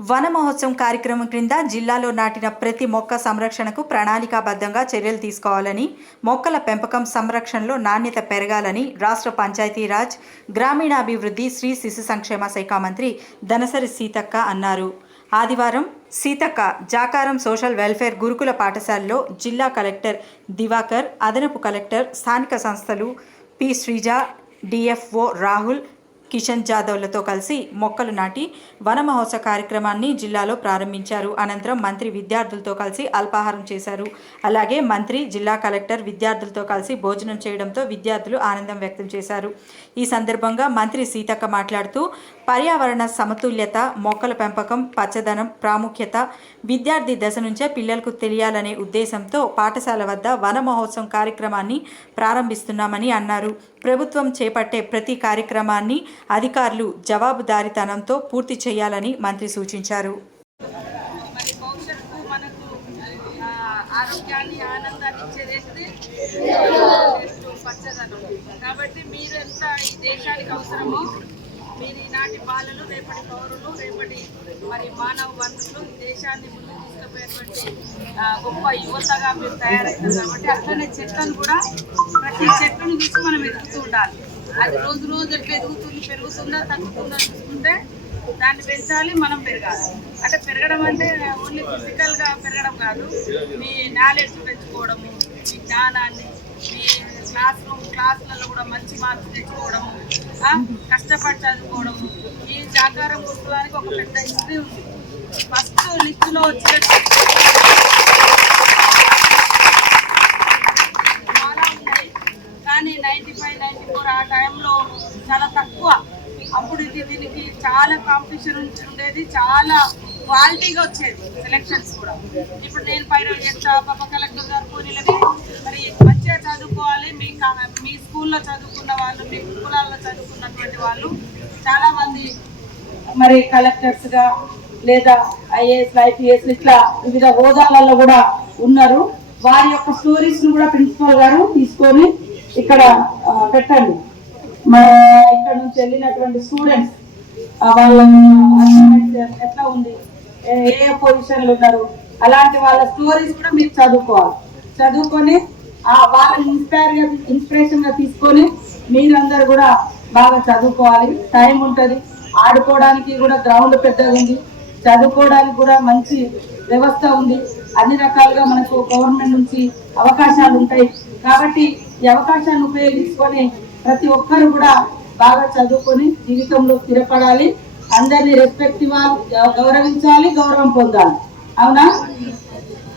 వన మహోత్సవం కార్యక్రమం క్రింద జిల్లాలో నాటిన ప్రతి మొక్క సంరక్షణకు ప్రణాళికాబద్ధంగా చర్యలు తీసుకోవాలని మొక్కల పెంపకం సంరక్షణలో నాణ్యత పెరగాలని రాష్ట్ర పంచాయతీరాజ్ గ్రామీణాభివృద్ధి శ్రీ శిశు సంక్షేమ శాఖ మంత్రి దనసరి సీతక్క అన్నారు. ఆదివారం సీతక్క జాకారం సోషల్ వెల్ఫేర్ గురుకుల పాఠశాలలో జిల్లా కలెక్టర్ దివాకర్ అదనపు కలెక్టర్ స్థానిక సంస్థలు పి శ్రీజ డిఎఫ్ఓ రాహుల్ కిషన్ జాదవ్లతో కలిసి మొక్కలు నాటి వన మహోత్సవ కార్యక్రమాన్ని జిల్లాలో ప్రారంభించారు. అనంతరం మంత్రి విద్యార్థులతో కలిసి అల్పాహారం చేశారు. అలాగే మంత్రి జిల్లా కలెక్టర్ విద్యార్థులతో కలిసి భోజనం చేయడంతో విద్యార్థులు ఆనందం వ్యక్తం చేశారు. ఈ సందర్భంగా మంత్రి సీతక్క మాట్లాడుతూ పర్యావరణ సమతుల్యత మొక్కల పెంపకం పచ్చదనం ప్రాముఖ్యత విద్యార్థి దశ నుంచే పిల్లలకు తెలియాలనే ఉద్దేశంతో పాఠశాల వద్ద వన మహోత్సవం కార్యక్రమాన్ని ప్రారంభిస్తున్నామని అన్నారు. ప్రభుత్వం చేపట్టే ప్రతి కార్యక్రమాన్ని అధికారులు జవాబుదారీతనంతో పూర్తి చేయాలని మంత్రి సూచించారు. మరి భవిష్యత్తు మనకు ఆరోగ్యాన్ని ఆనందాన్ని ఇచ్చేది పచ్చదనం. కాబట్టి మీరెంత ఈ దేశానికి అవసరమో మీరు ఈనాటి బాలలు రేపటి పౌరులు రేపటి మరి మానవ వనరులు దేశాన్ని ముందు తీసుకుపోయేటువంటి గొప్ప యువతగా మీరు తయారవుతారు కాబట్టి అట్లనే చెట్లను కూడా ప్రతి చెట్టును చూసి మనం ఎదుగుతూ ఉండాలి. అది రోజు రోజు ఎట్లా ఎదుగుతుంది పెరుగుతుందా తగ్గుతుందా చూసుకుంటే దాన్ని పెంచాలి మనం పెరగాలి. అంటే పెరగడం అంటే ఓన్లీ ఫిజికల్గా పెరగడం కాదు. మీ నాలెడ్జ్ పెంచుకోవడము మీ జ్ఞానాన్ని మీ క్లాసులలో కూడా మంచి మార్క్స్ తెచ్చుకోవడము కష్టపడి చదువుకోవడము ఈ జాకారం పుస్తకానికి ఒక పెద్ద హిస్టరీ ఉంది. ఫస్ట్ లిస్టులో వచ్చిన చాలా ఉన్నాయి. కానీ నైంటీ ఫైవ్ నైంటీ ఫోర్ ఆ టైంలో చాలా తక్కువ. అప్పుడు ఇది దీనికి చాలా కాంపిటీషన్ ఉండేది చాలా క్వాలిటీగా వచ్చేది సెలెక్షన్స్ కూడా. ఇప్పుడు నేను పైన చేస్తా పాప కలెక్టర్ గారు పూరీలకి మరి మంచిగా చదువుకోవాలి మీ కా- మీ స్కూల్లో చదువుకున్న వాళ్ళు మీ కులాల్లో చదువుకున్నటువంటి వాళ్ళు చాలా మంది మరి కలెక్టర్స్గా లేదా ఐఏఎస్ ఐపీఎస్ ఇట్లా వివిధ హోదాలలో కూడా ఉన్నారు. వారి యొక్క స్టోరీస్ను కూడా ప్రిన్సిపల్ గారు తీసుకొని ఇక్కడ పెట్టండి. మన ఇక్కడ నుంచి వెళ్ళినటువంటి స్టూడెంట్స్ వాళ్ళ ఎట్లా ఉంది? ఏ పొజిషన్లు పొజిషన్లో ఉన్నారు? అలాంటి వాళ్ళ స్టోరీస్ కూడా మీరు చదువుకోవాలి. చదువుకొని వాళ్ళని ఇన్స్పైర్గా ఇన్స్పిరేషన్గా తీసుకొని మీరందరూ కూడా బాగా చదువుకోవాలి. టైం ఉంటది. ఆడుకోవడానికి కూడా గ్రౌండ్ పెద్దగా ఉంది. చదువుకోవడానికి కూడా మంచి వ్యవస్థ ఉంది. అన్ని రకాలుగా మనకు గవర్నమెంట్ నుంచి అవకాశాలు ఉంటాయి. కాబట్టి ఈ అవకాశాన్ని ఉపయోగించుకొని ప్రతి ఒక్కరు కూడా బాగా చదువుకొని జీవితంలో స్థిరపడాలి. అందరినీ రెస్పెక్ట్ ఇవ్వాలి గౌరవించాలి గౌరవం పొందాలి. అవునా?